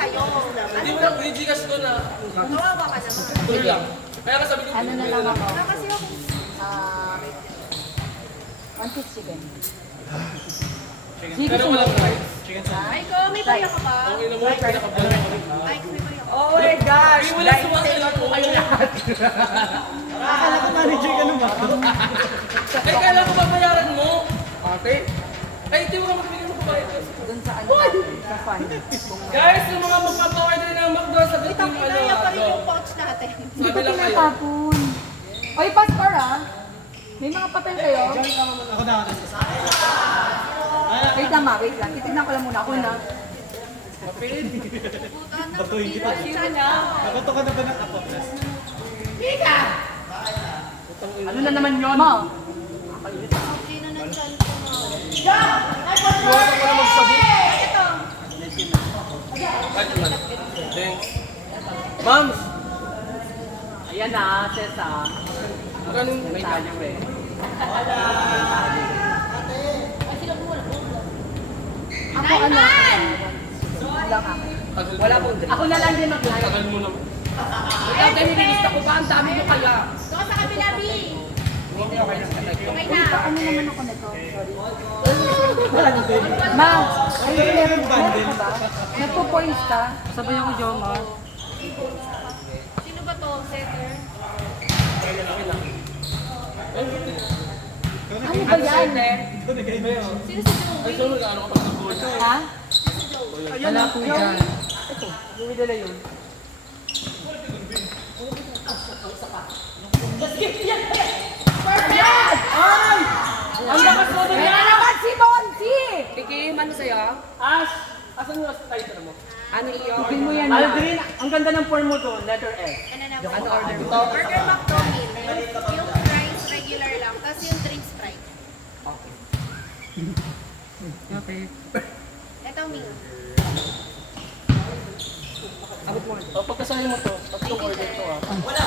sa'yo. Hindi mo lang, may Gcash ko na. Kawawa ka naman. Tuloy lang. Kaya ka sabi ko, Ano na lang ako? Wala kasi ako. One piece chicken. pero walang rice. Ay ko, may baya ka ba? Ang ina mo, pinakabalan ko rin. Ay, may baya ka. Oh my gosh! Ay, wala sumasalat po kayo lahat. Akala ko manager ka naman. Ay, kailan ko babayaran mo? Ate? Ay, hindi mo ka magbigay mo babayad. Doon sa ano natin, sa fund. Guys, yung mga magpapa-order ng McDo, sagot Itang yung inaya pa rin ano. yung pouch natin. Hindi Sabi pa lang kayo. tinatapon. Oy, passport ah. May mga papel kayo? Ako na. Wait lang ma, wait lang. Titignan ko lang muna ako na. Batuhin kita. Nabato ka na ba ng apoplas? Ano na naman yun? Ma. Okay na nandyan ko na. Iwasan ko na magsabi. Ito. Ay, man. Thanks. Mams! Ayan na, Cesa. Ganun May tayo eh. Ako ano? Lang ako. Wala pong drink. Ako na lang din mag-live. Tagal mo naman. Wala tayo nililista ko ba? Ang dami nyo kaya. Doon sa kabila, B. Okay Uy, na. paano naman ako nito? Ma, ay, meron ka ba? Nagpo-points ka? Sabay ako, Joma. Sino ba to? Setter? Ano ba yan? Sino si Ay, Joey? so ano ka pag nagbuhay? Ha? Wala po dyan. Ito, yung dala yun. Ang lakas mo doon Kaya naman si Monty! Tikim, ano sa'yo? Ash! Asan yung title mo? Ano iyo? Tigil mo yan na. Aldrin, ang ganda ng form mo doon, letter S. Ano na Ano po? order mo? Burger McDonald's. Yung fries regular lang. Tapos yung drink Sprite. Okay. Ito, meal. Abot mo. Oh, pagkasahin mo to, tatlong order to ah. Wala!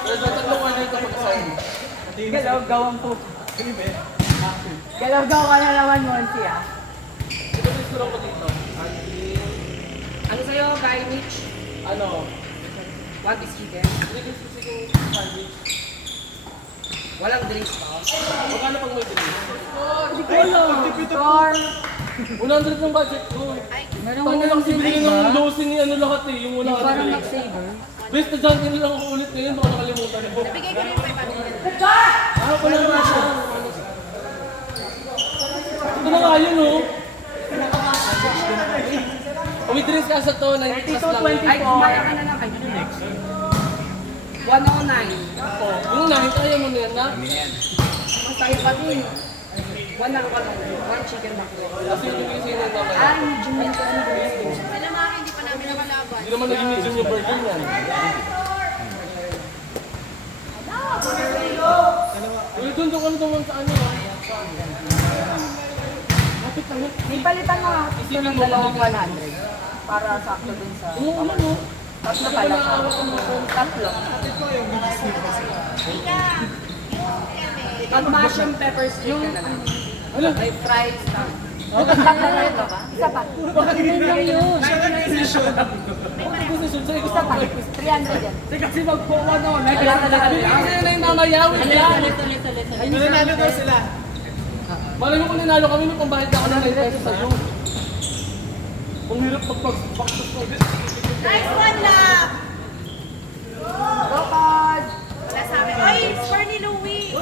Pero tatlong order to pagkasahin mo. Galaw-gawang po. Galaw-gaw ka na naman, Monty ah. Ito gusto lang ko dito. Ano sa'yo, Guy Mitch? Ano? One piece chicken. Hindi gusto sigong sandwich. Walang drinks pa. Magkano pag may drink? Car. 100 ng budget ko. Ay, Meron Tangin lang simple ng dosing ni ano lahat eh, yung wala Parang ka mag-saver. Best na dyan, yun lang ako ulit ngayon, baka nakalimutan mo. nabigay ko rin yung 500. Ano pa lang na siya? Ito na nga yun oh. May drinks ka sa to, 90 plus lang. Ay, kumaya ka na lang. Ay, ano next? 109. Oh, yung nahin, kaya mo na yan na. Mas tayo pa din. One lang ka lang. One chicken McDonald's. Kasi yung gigising ng mamaya. Ay, medyo mint ka ano gusto. Alam mo, hindi pa namin nakalaban. Hindi naman naging medium yung burger yan. Uy, doon ka naman sa ano ah. Lapit lang yun. May palitan na nga ito ng dalawang 100. Para sakto dun sa... Oo, ano? Tatlo pala sa... Tatlo. Ika, yung eme. Pag mushroom pepper steak ka na lang. Ano? May fries lang. Tatlo na ito ba? Isa pa. Bakit hindi lang yun? Isa pa. 300 yan. Kasi magpo-1 no. Wala na lang. Kasi yun na yung mamayawin yan. Nanalo daw sila. Malay mo kung ninalo kami, may pambahid ako ng 9 pesos sa'yo. Kung hirap pag-baktos ko. Nice one, love! Go, Pod! Wala sa amin. Ay, score ni Louie!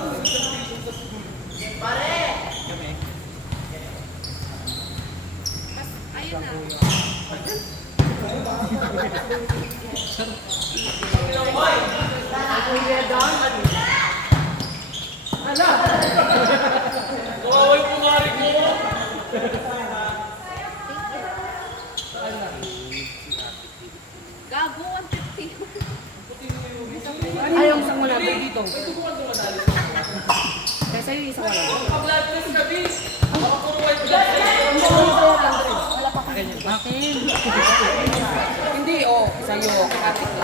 Mas, ayun na. Kawawa yung kumari ko. Gago, 150. Ayaw isang wala ba dito? Kaya sa'yo isang wala. Pag-blood test ka, bis. Baka puro white blood cell. Hindi, oh. Sa'yo, ate ko.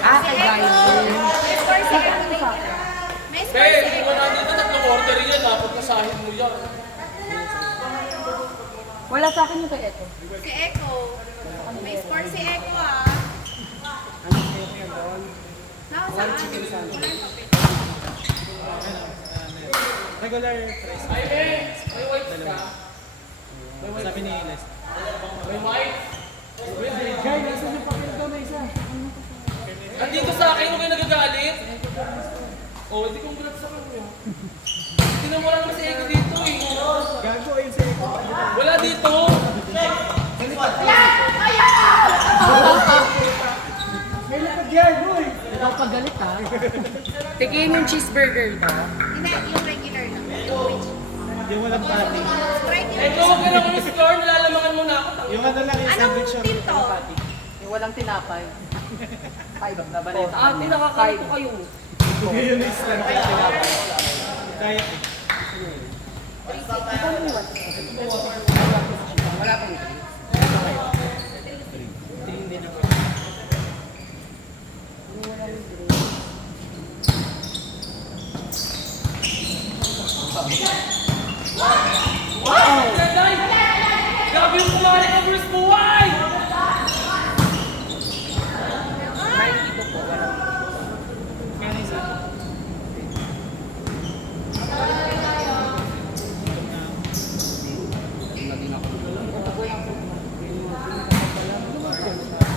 Ah, kay Guy. May score si Eko. May score Be, si hindi Eko. mo nandito tatlong order yan ha. Pagkasahin mo yan. Wala sa akin yung kay Eko. Si Eko. One chicken sandwich. Regular price. Ay, may white ka? May white Sabi ni Les. May white? Guy, nasa yung papel ko na isa. Andito sa akin, huwag kayo nagagalit. Oh, hindi kong gulat sa kanya. Tinan mo lang naman si Eko dito eh. Gago yun sa iko. Wala dito. May lapad yan, boy. Ikaw pagalit ha. Tigin yung cheeseburger ba? Hindi, yung regular lang. Yung which, Yung walang patty. strike yung Eko, huwag ka na kami score. Nalalamangan mo na ako. Yung ano lang yung sandwich Anong yung team to? patty. Yung walang tinapay. Five na ba na yung Ah, pinakakalito kayo. Yun is lang kayo tinapay. Kaya eh. Wala pang Wow! Ganda! Grabe yung kumari ka, Bruce Buway! Kaya isa.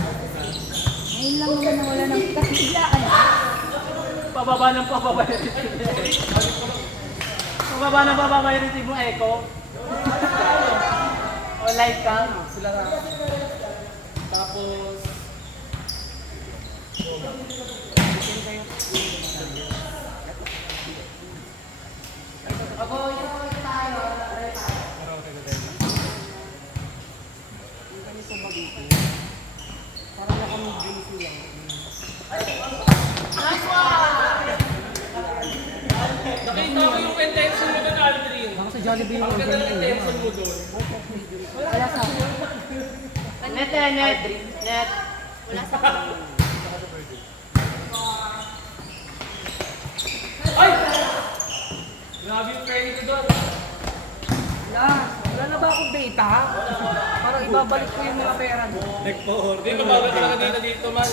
Ngayon lang naman nawala ng kasiglaan. Pababa ng pababa yung receive. Pababa ng pababa yung receive mo, Eko. O live ka. Sila na. Tapos... Nakita ko yung intention mo doon, Aldrin. Ako sa Jollibee Ang yung ganda ng intention mo doon. Wala sa akin. Net. Net. wala sa Ay! Grabe yung credit ko doon. Wala na ba akong data? Parang ibabalik ko yung mga pera mo. Nagpo-order. Hindi, kumabot talaga dito man.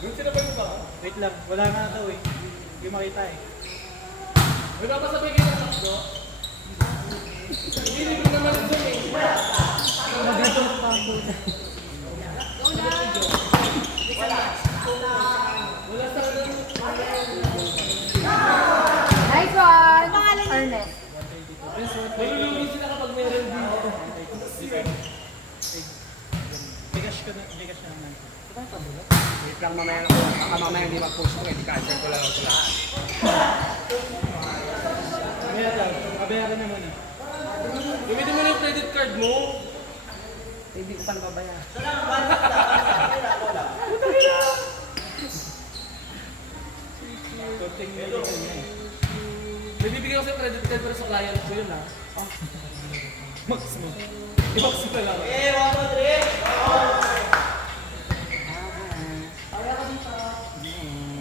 Yung sinabay mo ba? Wait lang, wala nga daw eh. Hindi makita eh. Wala pa sabi kayo ng sakto? Hindi ko naman ito eh. Wala sa Nice one! Ernest. Malulugi sila kapag meron dito. Bigas ka na naman. Wait lang mamaya ako. Baka mamaya hindi mag-post ko. Hindi ka-answer ko lang ako lahat. Kabayaran naman eh. Gamitin mo na yung credit card mo. Hindi ko pa nababayaran. Konting medical niya eh. May bibigyan ko sa credit card pero sa client ko yun ha. Max mo. I-box ko lang.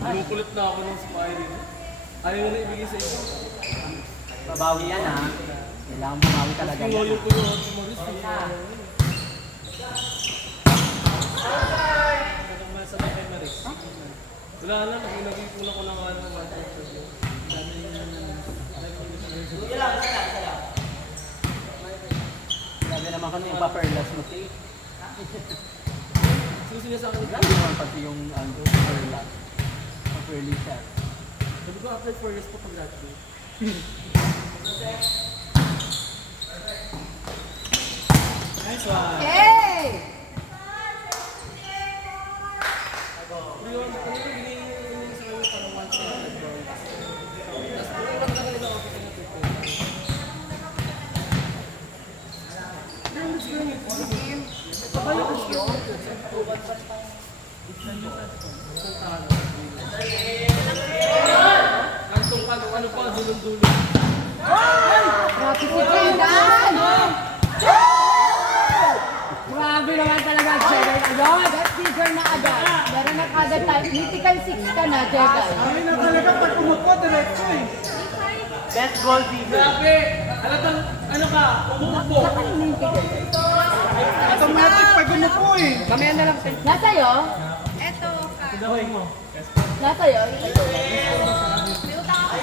Lumukulit na ako ng smiley. Ayaw na ibigay sa iyo. Babawi yan ha. Kailangan bumawi talaga yan. Yung ko yung Maurice. Anong masabay kay Maris? Wala na, nag-ipon ako ng ano. Sabi naman kami yung paperless mo, Tay. Susi niya sa akin. Grabe naman pati yung paperless. Paperless siya. Sabi ko after 4 years po pag-graduate. Nice one. Hey! Hindi ko ano yung hinihingi sa kanya parang once in a while. Tapos iwan na nila ako sa Kantong ano pa, dulong-dulong. Grabe si Brendan! Grabe naman talaga, Jedi. Ayun, that figure na agad. Meron na agad tayo. Mythical 6 ka na, Jedi. Ay na talaga pag umupo, diretso eh. Best goal feeder. Grabe! Alatang, ano ka, umuupo. Saka yung mythical. Atong automatic pag umupo eh. Mamaya na lang. Nasa'yo? Eto, ka. Gawin mo. Nasa'yo? May utang ako.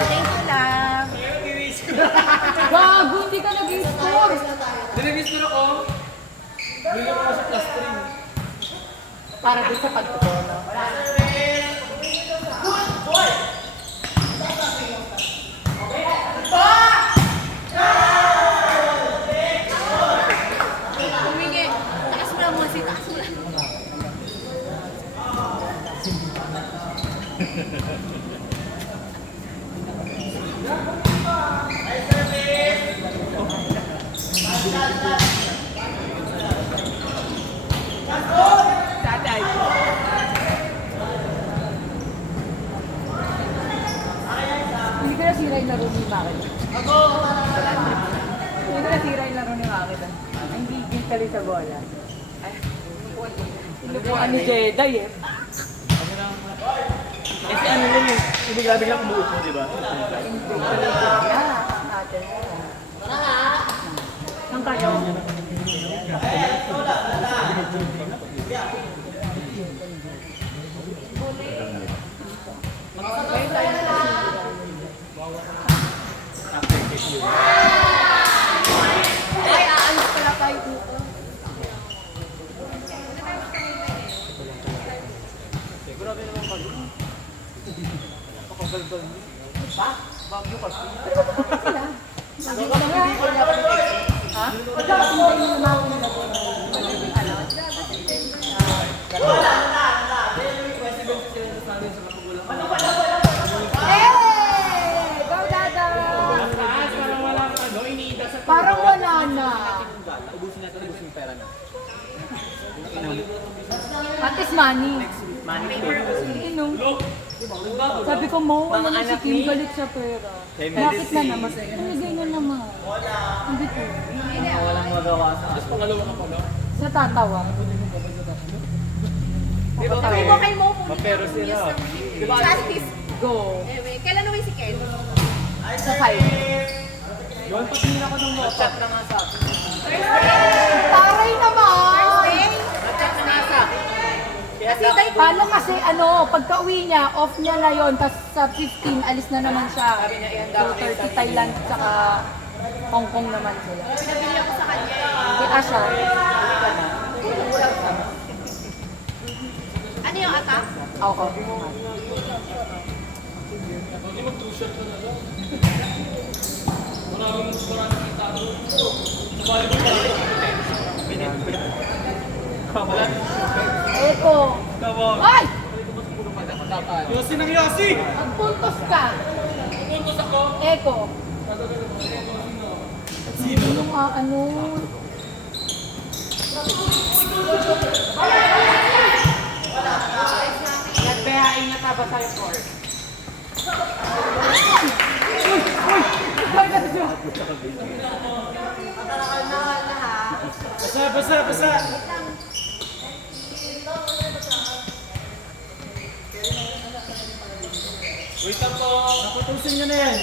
Thank you lang. Gago, hindi ka nag-score. Nilinis ko na ako. Bigyan ko sa plus 3. Para doon sa pagtutono. Humingi. Takas mo lang mo si takas mo lang. Tatay. Hindi ko nasira yung laro ni Maki. Ako! Hindi ko nasira yung laro ni Maki. Hindi gintali sa bola. Inupuan ni Jedi eh. Kasi ano yun eh. Hindi grabe lang umuupo, di ba? Hindi talaga. Natin. Saan kayo? Ay, aalis pala tayo dito. Sabi ko na nga. Ha? Pagkakasintay mo naman ako nila. Hey! Go, Dada! Parang walang ano, iniida sa Parang wala na. Ubusin natin, ubusin yung pera niya. At least money. Money Ino. Sabi ko mo, ano na si Kim galit sa pera. Bakit na naman? Hindi na naman. Hindi po. walang magawa sa Tapos pangalawa ka pala. Sa tatawa. Sabi mo kay Mo po. Pero sila. Justice. Go. Anyway, kailan naman si Ken? Sa side. Yun, patingin ako ng mga chat na nga sa akin. Taray naman! Thursday? Kasi tayo Paano kasi pagka uwi niya, off niya na yon, tapos sa 15, alis na naman siya. 2:30 Thailand, saka Hong Kong naman sila. pinabili ako sa kanya. Kaya siya, Ano yung attack? ako. Hindi mag-two-shot ka na lang. Maraming kita ako. Sabali mo pala. Eko. Come on. Ay! Yossi ng Yossi! Magpuntos ka. Puntos ako. Eko. Sino? Yung nagbehain na taba sa'yo, Cor. Basa! Wait lang po. Putusin nyo na yan.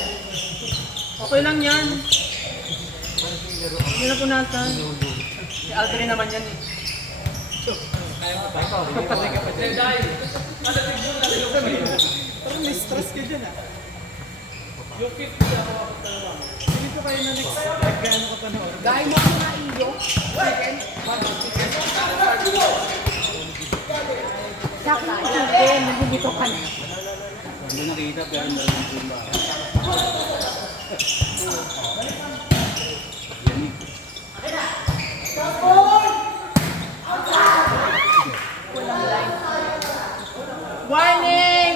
Okay lang yan. Hindi na punasan. Si Aldrin naman yan eh. Jedi. Parang may stress ka dyan ah. Yung 50 ako. Hindi ko kayo na next. Nagkano ka panood? Dahil mo ako na iyo. sa akin chicken, nandito ka na. Hindi nakita pero meron yung ba. Warning!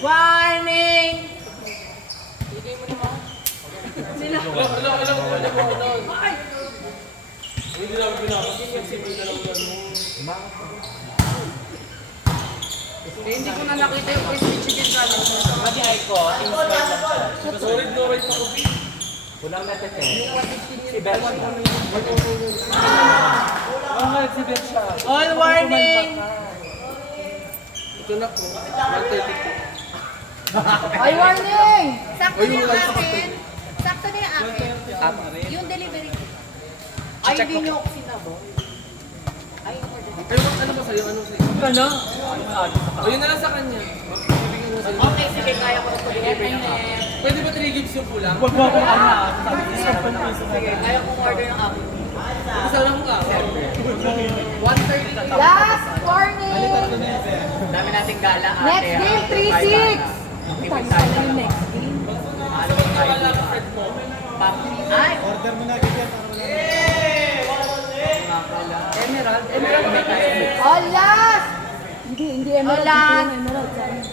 Warning! Hindi namin pinapagin. Flexible na lang yan mo. Hindi ko na nakita yung crispy chicken challenge mo. Madi-ay ko, inspired lang siya. Sorry, no right ako. Kulang na tete. Si Bel siya. Oo, si Bel siya. All warning! Ito na po. 132. Ay, warning! Sakto na yung akin. Sakto na yung akin. Yung delivery. Ay, hindi nyo ako sinabo. Ay, order. Pero ano ba sa'yo? Ano sa'yo? Ka na? O yun na lang sa kanya. Bibigyan ko sa'yo. Okay, sige, kaya ko na deliver ng app. Pwede ba 3 gigs yung kulang? Huwag mo akong ano ah. Sabi ko sa Sige, kaya kong order ng app. Kasama ko nga. 130. Last warning! Dami nating gala, ate. Next game, 3-6! Tayo sa yung next game. Wala ka friend mo. Ay, Order mo na ganyan para wala. Emerald. Emerald may tayo. Oh, last! Hindi emerald. Hola. Hindi yung emerald. Sorry.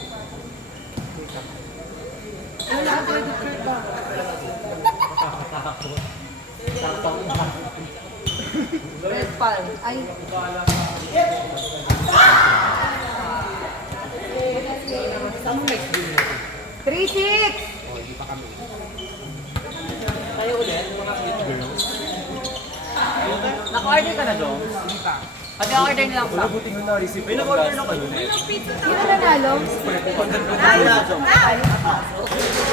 Red palm. Ay. Saan mo next game? 3-6! Tayo ulit. Naka-order ka na doon? Ate, order nilang sa. Buti ko na-receive. May nag-order na kayo. Sino nanalo?